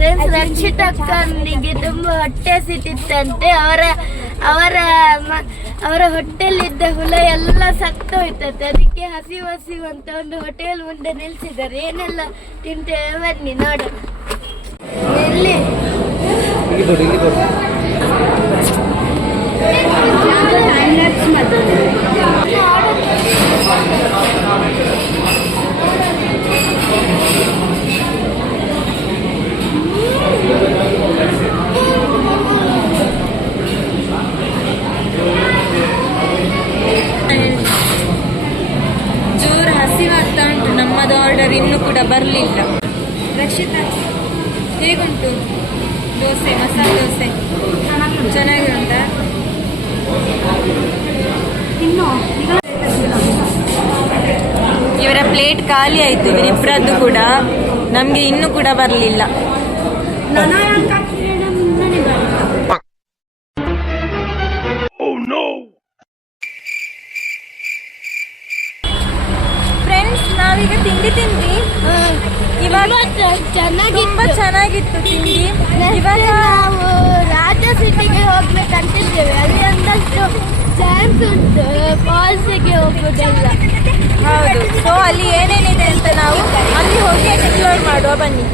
Friends, ರಕ್ಷಿತ ಅಕ್ಕನಿಗೆ ತುಂಬಾ ಹೊಟ್ಟೆ ಸಿಟ್ಟಿತ್ತಂತೆ. ಅವರ ಹೊಟ್ಟೆಲಿದ್ದ ಹುಳ ಎಲ್ಲ ಸತ್ತೋಯ್ತಂತೆ. ಅದಕ್ಕೆ ಹಸಿವು ಅಂತ ಒಂದು ಹೋಟೆಲ್ ಮುಂದೆ ನಿಲ್ಸಿದ್ದಾರೆ. ಏನೆಲ್ಲ ತಿಂತೇವೆ ಬನ್ನಿ ನೋಡೋಣ. ಎಲ್ಲಿ ಜೋರು ಹಸಿವಾಗ್ತಾ ಉಂಟು. ನಮ್ಮದು ಆರ್ಡರ್ ಇನ್ನೂ ಕೂಡ ಬರಲಿಲ್ಲ. ರಕ್ಷಿತಾ, ಹೇಗುಂಟು ದೋಸೆ? ಮಸಾಲೆ ದೋಸೆ ಚೆನ್ನಾಗಿರುಂಟಾ? ಇವರ ಪ್ಲೇಟ್ ಖಾಲಿ ಆಯ್ತು, ಇವರಿಬ್ಬರದ್ದು ಕೂಡ. ನಮ್ಗೆ ಇನ್ನೂ ಕೂಡ ಬರಲಿಲ್ಲ. ಫ್ರೆಂಡ್ಸ್, ನಾವೀಗ ತಿಂಡಿ ಇವಾಗ ತುಂಬಾ ಚೆನ್ನಾಗಿತ್ತು ತಿಂಡಿ. ಇವಾಗ ನಾವು ರಾಜ ಸಿಟಿಗೆ ಹೋಗ್ಬೇಕಂತಿದ್ದೇವೆ. ಅಲ್ಲಿ ಒಂದಷ್ಟು ಚಾನ್ಸ್ ಉಂಟು ಫಾಲ್ಸಿಗೆ ಹೋಗೋದೆಲ್ಲ. ಹೌದು. ಸೊ ಅಲ್ಲಿ ಏನೇನಿದೆ ಅಂತ ನಾವು ಅಲ್ಲಿ ಹೋಗಿ ಎಕ್ಸ್ಪ್ಲೋರ್ ಮಾಡುವ. ಬನ್ನಿ.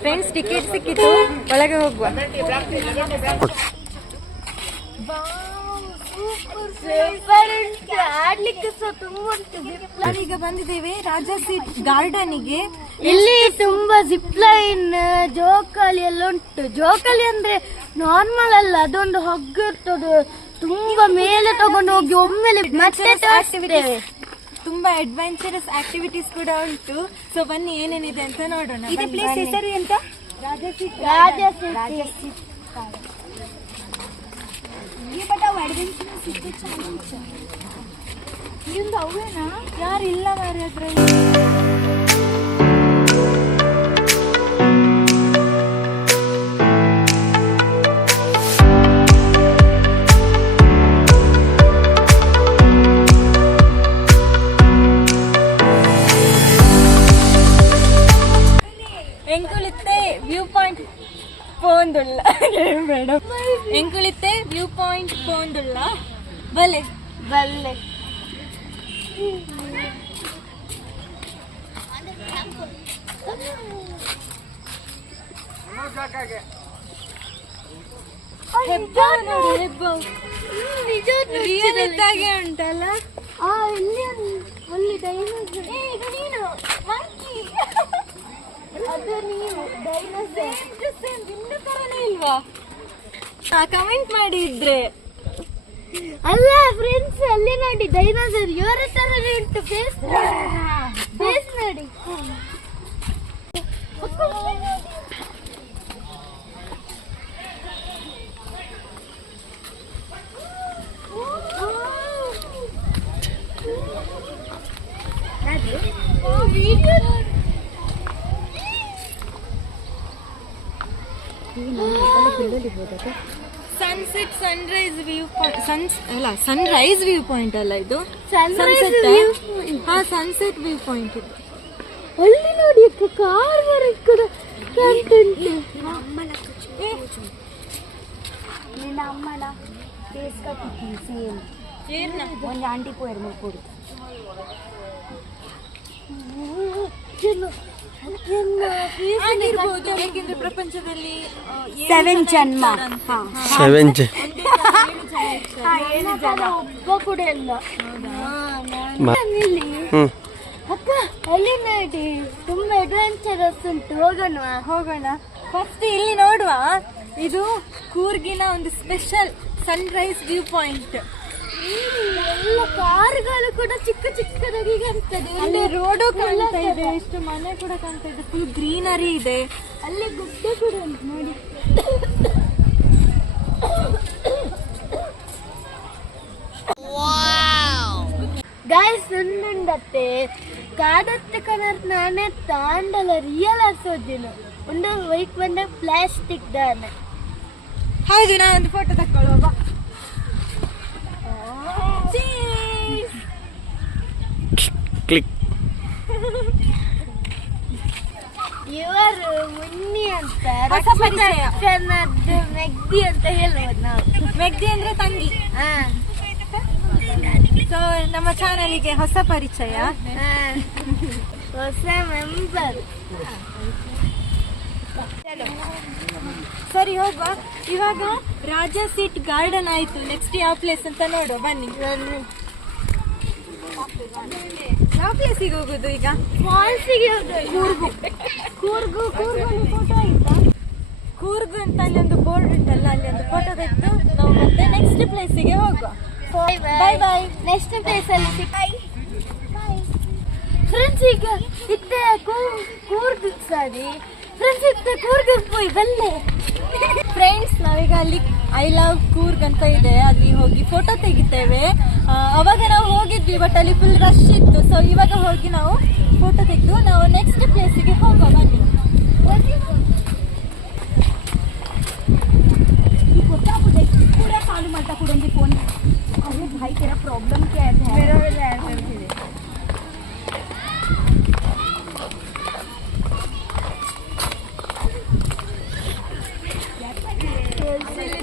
ಫ್ರೆಂಡ್ಸ್, ಟಿಕೆಟ್ ಸಿಕ್ಕಿತು, ಒಳಗೆ ಹೋಗುವ. ಆಡ್ಲಿಕ್ಕೆ ಸಹ ತುಂಬಾ ಉಂಟು. ಈಗ ಬಂದಿದ್ದೇವೆ ರಾಜಾ ಸೀಟ್ ಗಾರ್ಡನ್ಗೆ. ಇಲ್ಲಿ ತುಂಬಾ ಜಿಪ್ಲೈನ್, ಜೋಕಾಲಿ ಎಲ್ಲ ಉಂಟು. ಜೋಕಾಲಿ ಅಂದ್ರೆ ನಾರ್ಮಲ್ ಅಲ್ಲ, ಅದೊಂದು ಹಗ್ಗ ಇರ್ತದೆ, ತುಂಬಾ ಮೇಲೆ ತಗೊಂಡು ಹೋಗಿ ಒಮ್ಮೆಲೆ ಮತ್ತೆ ಆಕ್ಟಿವಿಟೀಸ್, ತುಂಬಾ ಅಡ್ವೆಂಚರಸ್ ಆಕ್ಟಿವಿಟೀಸ್ ಕೂಡ ಉಂಟು. ಸೊ ಬನ್ನಿ ಏನೇನಿದೆ ಅಂತ ನೋಡೋಣ. ಈ ಪ್ಲೇಸ್ ಹೆಸರು ಎಂತ? ರಾಜಾ ಸೀಟ್. ಅವೇನಾ? ಯಾರಿಲ್ಲ ಮಾರಿ ಅದ್ರಲ್ಲಿ. ಎಂಕುಳಿತ್ತೆ ವ್ಯೂ ಪಾಯಿಂಟ್ ಪೋಂದುಳ್ಳ. ಮೇಡಮ್, ಎಂಕುಳಿತ್ತೆ ವ್ಯೂ ಪಾಯಿಂಟ್ ಪೋಂದುಳ್ಳ. ಬಲ್ಲೆ ರಿಯಲ್ ಇದ್ದಾಗೆ ಉಂಟಲ್ಲ. ಅಲ್ಲಿ ಡೈನೋಸರ್. ನೀನು ಅದು ನೀವು ತರನೇ ಇಲ್ವಾ? ಕಮೆಂಟ್ ಮಾಡಿ ಇದ್ರೆ. ಅಲ್ಲ ಫ್ರೆಂಡ್ಸ್, ಅಲ್ಲಿ ನೋಡಿ ಡೈನೋಸರ್ ಇವರ ತರನೇ ಉಂಟು. ಫೇಸ್ ನೋಡಿ. Sunset Sunrise view point. Sunrise view point ಅಲ್ಲ ಇದು, ಸನ್ಸೆಟ್. ಹಾ, ಸನ್ಸೆಟ್ ವ್ಯೂ ಪಾಯಿಂಟ್ ಇದು. ಅಲ್ಲಿ ನೋಡಿ ಕಾರ್ ಕೂಡ ಕಾಣ್ತುಂಟು. ನಿನ್ನ ಅಮ್ಮನ ಫೇಸ್ ಕಟ್ಟಿ ಸೇಮ್ ಒಂದು ಆಂಟಿ ಪೋಯರ್ ಮಾಡ್ಕೊಡು. ಯಾಕೆಂದ್ರೆ ಪ್ರಪಂಚದಲ್ಲಿ 7 ಜನ್ಮ, 7 ಒಬ್ಬ ಕೂಡ ಇಲ್ಲ. ಅಕ್ಕ, ಅಲ್ಲಿ ನೋಡಿ ತುಂಬಾ ಅಡ್ವೆಂಚರಸ್ ಉಂಟು. ಹೋಗೋಣ. ಫಸ್ಟ್ ಇಲ್ಲಿ ನೋಡುವ. ಇದು ಕೂರ್ಗಿನ ಒಂದು ಸ್ಪೆಷಲ್ ಸನ್ರೈಸ್ ವ್ಯೂ ಪಾಯಿಂಟ್. ಎಲ್ಲ ಕಾರುಗಳು ಕೂಡ ಚಿಕ್ಕದಾಗಿ ಕಾಣ್ತದೆ. ಅಲ್ಲಿ ರೋಡು ಕಾಣ್ತಾ ಇದೆ, ಎಷ್ಟು ಮನೆ ಕೂಡ ಕಾಣ್ತಾ ಇದೆ, ಫುಲ್ ಗ್ರೀನರಿ ಇದೆ. ಅಲ್ಲಿ ಗುಡ್ಡ ಕೂಡ ಉಂಟು ನೋಡಿ. ಗಾಯ್ಸ್, ಸುಂಡುಂಡತ್ತೆ ಕಾಡತ್ತೆ ಕಣರ್ ನಾನೇ ತಾಂಡಲ ರಿಯಲ್ ಆಸೋದಿನ ಒಂದು ವೈಕ್ ಬಂದ ಪ್ಲಾಸ್ಟಿಕ್ ದಾನೆ. ಹೌದು, ನಾ ಒಂದು ಫೋಟೋ ತಕ್ಕೊಳ್ಳುವ ಬಾ. ಕ್ಲಿಕ್. ಇವರು ಮುನ್ನಿ ಅಂತ ಹೊಸ ಪರಿಚಯ. ಮೆಗ್ದಿ ಅಂತ ಹೇಳ್ಬೋದು ನಾವು. ಮೆಗ್ದಿ ಅಂದ್ರೆ ತಂಗಿ. ಸೊ ನಮ್ಮ ಚಾನಲಿಗೆ ಹೊಸ ಪರಿಚಯ, ಹೊಸ ಮೆಂಬರ್. ಸರಿ ಹೋಗುವ. ಇವಾಗ ರಾಜಾ ಸೀಟ್ ಗಾರ್ಡನ್ ಆಯ್ತು, ನೆಕ್ಸ್ಟ್ ಯಾವ ಪ್ಲೇಸ್ ಅಂತ ನೋಡುವ ಬನ್ನಿ. ಯಾವ ಪ್ಲೇಸಿಗೆ ಹೋಗುದು ಈಗ? ಫಾಲ್ಸಿಗೆ ಕೂರ್ಗು ಕೂರ್ಗು ಕೂರ್ಗು ಫೋಟೋ ಆಯ್ತಾ? ಕೂರ್ಗು ಅಂತ ಅಲ್ಲಿ ಒಂದು ಬೋರ್ಡ್ ಉಂಟಲ್ಲ, ಅಲ್ಲಿ ಒಂದು ಫೋಟೋ ತೆಗೆದು ನಾವು ಮತ್ತೆ ನೆಕ್ಸ್ಟ್ ಪ್ಲೇಸಿಗೆ ಹೋಗುವ. ಬಾಯ್ ಬಾಯ್. ನೆಕ್ಸ್ಟ್ ಪ್ಲೇಸ್ ಅಲ್ಲಿ ಸಿಕ್ಕಾಯಿ. ಫ್ರೆಂಡ್ಸ್ ಈಗ ಇತ್ತೆ ಕೂರ್ಗ್ ಸಾರಿ ಫ್ರೆಂಡ್ಸ್ ಇತ್ತೆ ಕೂರ್ಗ್ ಹೋಯ್ ಬಲ್ಲೆ. ಫ್ರೆಂಡ್ಸ್ ನಾವೀಗ ಅಲ್ಲಿ ಐ ಲವ್ ಕೂರ್ಗ್ ಅಂತ ಇದೆ, ಅಲ್ಲಿ ಹೋಗಿ ಫೋಟೋ ತೆಗಿತೇವೆ. ಅವಾಗ ನಾವು ಹೋಗಿದ್ವಿ, ಬಟ್ ಅಲ್ಲಿ ಫುಲ್ ರಶ್ ಇತ್ತು. ಸೊ ಇವಾಗ ಹೋಗಿ ನಾವು ಫೋಟೋ ತೆಗೆದು ನಾವು ನೆಕ್ಸ್ಟ್ ಪ್ಲೇಸಿಗೆ ಹೋಗುವ ಬನ್ನಿ. पूरा चालू मत करूँगी फोन. अरे भाई तेरा प्रॉब्लम क्या है? मेरा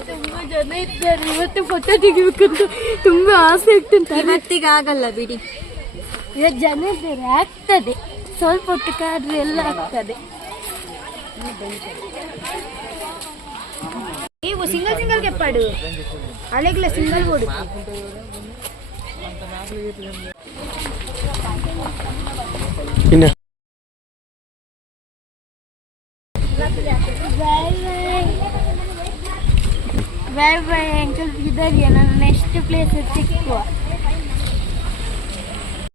ತುಂಬಾ ಜನ ಇದ್ದಾರೆ. ಇವತ್ತು ಫೋಟೋ ತೆಗಿಬೇಕಂತ ತುಂಬಾ ಆಸೆ ಆಗ್ತಂತ. ಇವತ್ತಿಗೆ ಆಗಲ್ಲ ಬಿಡಿ, ಇವತ್ತು ಜನ ಇದ್ದಾರೆ, ಆಗ್ತದೆ. ಸ್ವಲ್ಪ ಹೊಟ್ಟಕ್ಕಾದ್ರೆ ಎಲ್ಲ ಆಗ್ತದೆ. ನೀವು ಸಿಂಗಲ್ ಸಿಂಗಲ್ ಕೆಪ್ಪಾಡು ಅಲೆಗ್ಲ ಸಿಂಗಲ್ ಕೊಡು. ಇನ್ನ ಬಾಯ್ ಬಾಯ್ ಅಂಕಲ್. ಇದಾರಿಯ ನಾನು ನೆಕ್ಸ್ಟ್ ಪ್ಲೇಸ್ ಸಿಕ್ಕುವ.